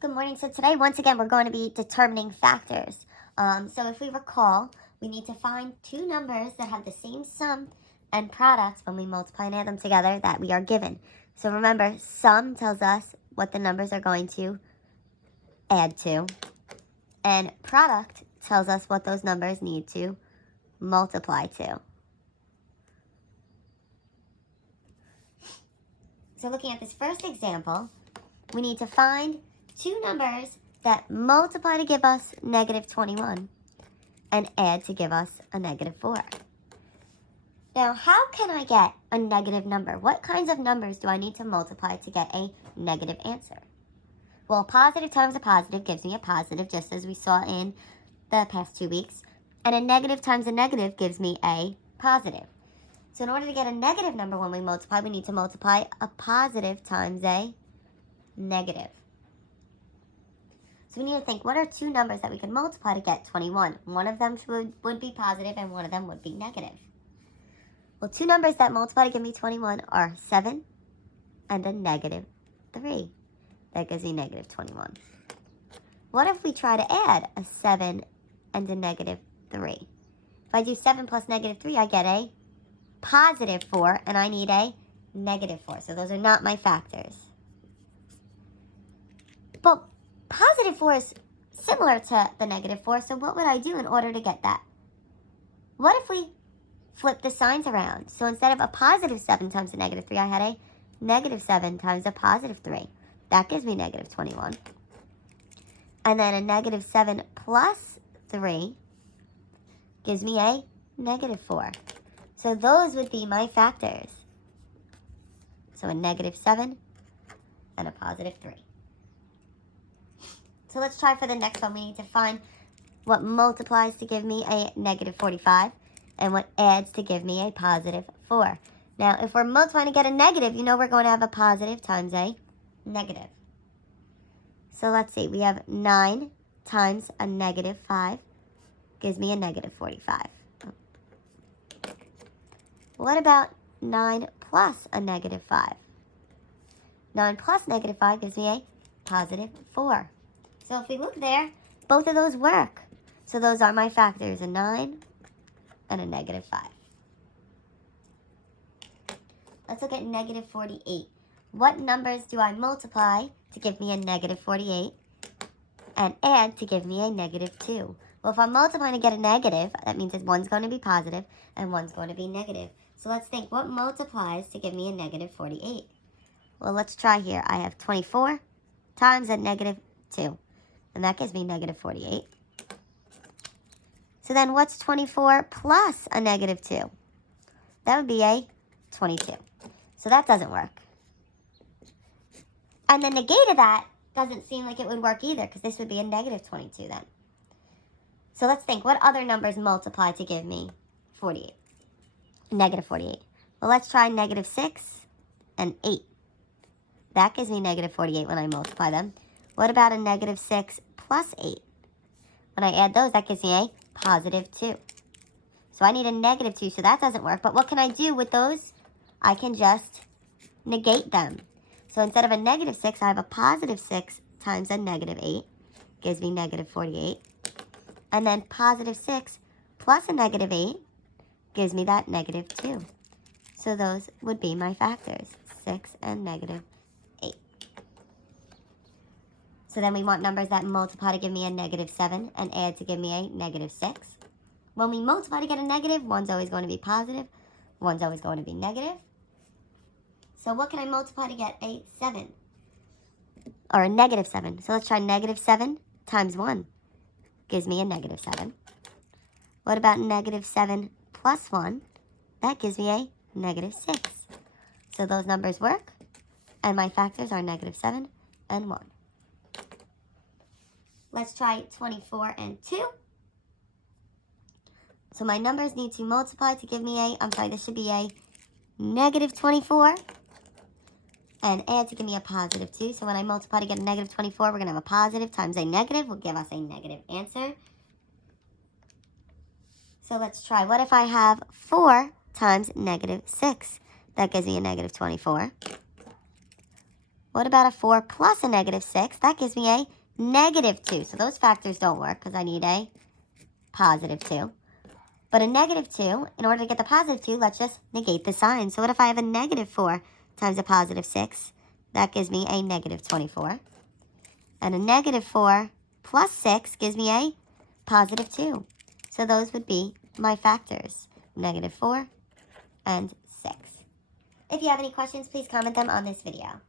Good morning. So today, once again, we're going to be determining factors. So if we recall, we need to find two numbers that have the same sum and products when we multiply and add them together that we are given. So remember, sum tells us what the numbers are going to add to, and product tells us what those numbers need to multiply to. So looking at this first example, we need to find two numbers that multiply to give us negative 21 and add to give us a negative 4. Now, how can I get a negative number? What kinds of numbers do I need to multiply to get a negative answer? Well, positive times a positive gives me a positive, just as we saw in the past 2 weeks. And a negative times a negative gives me a positive. So in order to get a negative number when we multiply, we need to multiply a positive times a negative. So we need to think, what are two numbers that we can multiply to get 21? One of them would be positive and one of them would be negative. Well, two numbers that multiply to give me 21 are 7 and a negative 3. That gives me negative 21. What if we try to add a 7 and a negative 3? If I do 7 plus negative 3, I get a positive 4, and I need a negative 4. So those are not my factors. But positive 4 is similar to the negative 4, so what would I do in order to get that? What if we flip the signs around? So instead of a positive 7 times a negative 3, I had a negative 7 times a positive 3. That gives me negative 21. And then a negative 7 plus 3 gives me a negative 4. So those would be my factors. So a negative 7 and a positive 3. So let's try for the next one. We need to find what multiplies to give me a negative 45 and what adds to give me a positive 4. Now, if we're multiplying to get a negative, you know we're going to have a positive times a negative. So let's see. We have 9 times a negative 5 gives me a negative 45. What about 9 plus a negative 5? 9 plus negative 5 gives me a positive 4. So if we look there, both of those work. So those are my factors, a 9 and a negative 5. Let's look at negative 48. What numbers do I multiply to give me a negative 48 and add to give me a negative 2? Well, if I'm multiplying to get a negative, that means that one's going to be positive and one's going to be negative. So let's think, what multiplies to give me a negative 48? Well, let's try here. I have 24 times a negative 2. And that gives me negative 48. So then what's 24 plus a negative 2? That would be a 22. So that doesn't work. And the negate of that doesn't seem like it would work either, because this would be a negative 22 then. So let's think, what other numbers multiply to give me 48? Negative 48. Well, let's try negative 6 and 8. That gives me negative 48 when I multiply them. What about a negative 6 plus 8? When I add those, that gives me a positive 2. So I need a negative 2, so that doesn't work. But what can I do with those? I can just negate them. So instead of a negative 6, I have a positive 6 times a negative 8. Gives me negative 48. And then positive 6 plus a negative 8 gives me that negative 2. So those would be my factors, 6 and negative 8. So then we want numbers that multiply to give me a negative 7 and add to give me a negative 6. When we multiply to get a negative, one's always going to be positive, one's always going to be negative. So what can I multiply to get a 7? Or a negative 7. So let's try negative 7 times 1. Gives me a negative 7. What about negative 7 plus 1? That gives me a negative 6. So those numbers work, and my factors are negative 7 and 1. Let's try 24 and 2. So my numbers need to multiply to give me this should be a negative 24. And add to give me a positive 2. So when I multiply to get a negative 24, we're going to have a positive times a negative will give us a negative answer. So let's try. What if I have 4 times negative 6? That gives me a negative 24. What about a 4 plus a negative 6? That gives me a negative 2. So those factors don't work because I need a positive 2. But a negative 2, in order to get the positive 2, let's just negate the sign. So what if I have a negative 4 times a positive 6? That gives me a negative 24. And a negative 4 plus 6 gives me a positive 2. So those would be my factors, negative 4 and 6. If you have any questions, please comment them on this video.